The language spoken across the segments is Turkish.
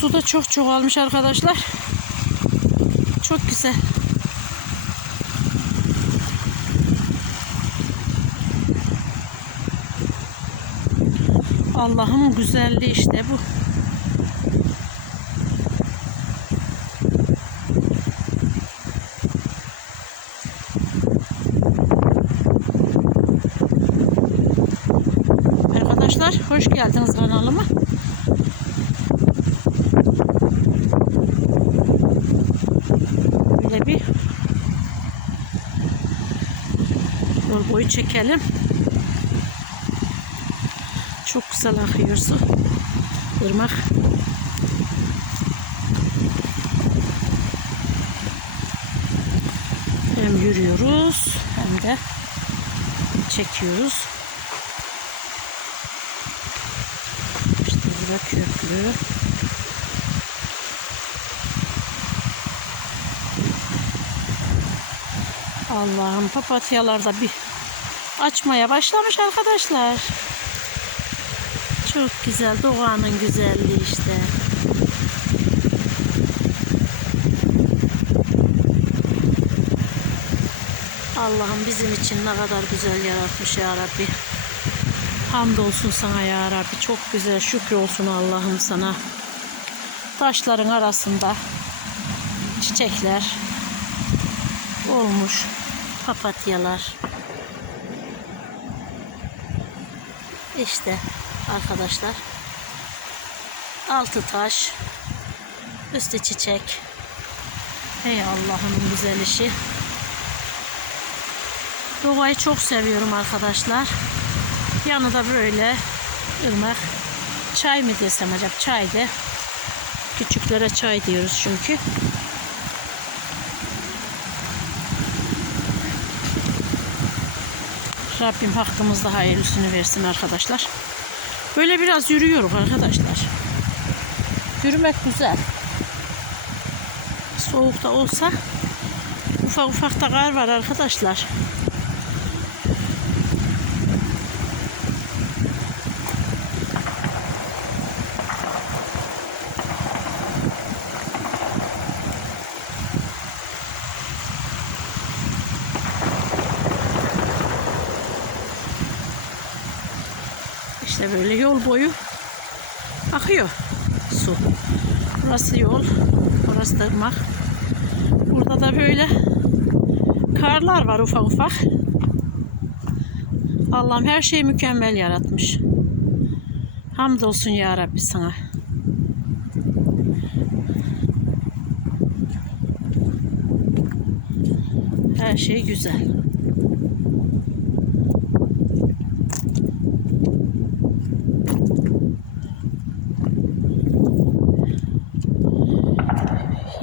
Su da çok çoğalmış arkadaşlar. Çok güzel. Allah'ın güzelliği işte bu. Arkadaşlar hoş geldiniz kanalıma. Böyle bir yol boyu çekelim. Çok güzel akıyor su. Irmak. Hem yürüyoruz hem de çekiyoruz. Burada köprü. Allah'ım papatyalar da bir açmaya başlamış arkadaşlar. Çok güzel doğanın güzelliği işte. Allah'ım bizim için ne kadar güzel yaratmış ya Rabbi. Hamdolsun sana ya Rabbi. Çok güzel şükür olsun Allah'ım sana. Taşların arasında çiçekler olmuş. Papatyalar. İşte arkadaşlar. Altı taş. Üstü çiçek. Hey Allah'ın güzel işi. Doğayı çok seviyorum arkadaşlar. Yanı da böyle ırmak. Çay mı desem acaba? Çay de. Küçüklere çay diyoruz çünkü. Rabbim hakkımızda hayırlısını versin arkadaşlar. Böyle biraz yürüyoruz arkadaşlar. Yürümek güzel. Soğukta olsa ufak ufak da kar var arkadaşlar. İşte böyle yol boyu akıyor su. Burası yol, burası da ırmak. Burada da böyle karlar var ufak ufak. Allah'ım her şeyi mükemmel yaratmış. Hamdolsun ya Rabbi sana. Her şey güzel.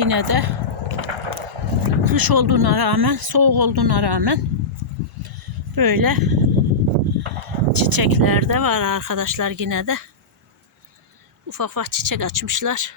Yine de kış olduğuna rağmen, soğuk olduğuna rağmen böyle çiçekler de var arkadaşlar yine de. Ufak ufak çiçek açmışlar.